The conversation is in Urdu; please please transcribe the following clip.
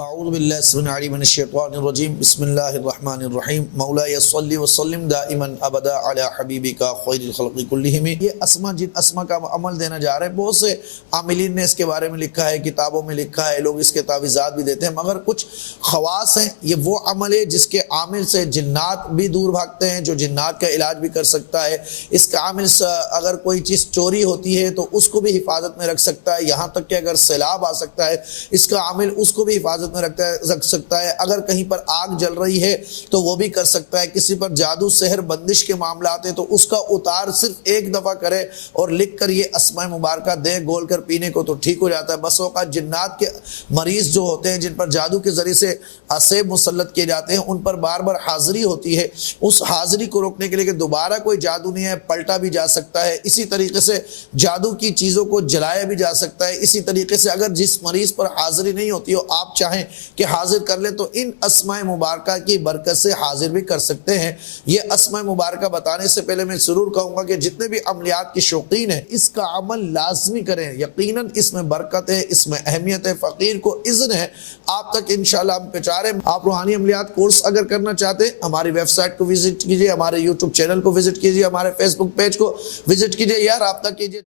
اعوذ باللہ السميع العليم من الشیطان الرجیم بسم اللہ الرحمن الرحیم مولاي صلی وسلم دائما ابدا علی حبیبک خیر الخلق کلہم۔ یہ اسما جن اسما کا عمل دینا جا رہے ہیں، بہت سے عاملین نے اس کے بارے میں لکھا ہے، کتابوں میں لکھا ہے، لوگ اس کے تعویذات بھی دیتے ہیں، مگر کچھ خواص ہیں۔ یہ وہ عمل ہے جس کے عامل سے جنات بھی دور بھاگتے ہیں، جو جنات کا علاج بھی کر سکتا ہے۔ اس کا عامل سے اگر کوئی چیز چوری ہوتی ہے تو اس کو بھی حفاظت میں رکھ سکتا ہے، یہاں تک کہ اگر سیلاب آ سکتا ہے اس کا عامل اس کو بھی حفاظت میں رکھ سکتا ہے۔ اگر کہیں پر آگ جل رہی ہے تو وہ بھی کر سکتا ہے۔ کسی پر جادو سحر بندش کے معاملات ہیں تو اس کا اتار صرف ایک دفعہ کرے اور لکھ کر یہ اسماء مبارکہ دے، گول کر پینے کو تو ٹھیک ہو جاتا ہے۔ بس اوقات جنات کے مریض جو ہوتے ہیں، جن پر جادو کے ذریعے سے عصیب مسلط کیے جاتے ہیں، ان پر بار بار حاضری ہوتی ہے۔ اس حاضری کو روکنے کے لیے کہ دوبارہ کوئی جادو نہیں ہے، پلٹا بھی جا سکتا ہے۔ اسی طریقے سے جادو کی چیزوں کو جلایا بھی جا سکتا ہے۔ اسی طریقے سے اگر جس مریض پر حاضری نہیں ہوتی ہو، آپ چاہیں کہ حاضر کر لیں تو ان اسماء مبارکہ کی برکت سے حاضر بھی کر سکتے ہیں۔ یہ اسماء مبارکہ بتانے سے پہلے میں ضرور کہوں گا کہ جتنے بھی عملیات کی شوقین ہیں، اس کا عمل لازمی کریں۔ یقیناً اس میں برکت ہے، اس میں اہمیت ہے، فقیر کو اذن ہے آپ تک انشاءاللہ ہم پہنچا رہے ہیں۔ آپ روحانی عملیات کورس اگر کرنا چاہتے ہیں، ہماری ویب سائٹ کو وزٹ کیجئے، ہمارے یوٹیوب چینل کو وزٹ کیجئے، ہمارے فیس بک پیج کو وزٹ کیجئے یا رابطہ کیجئے۔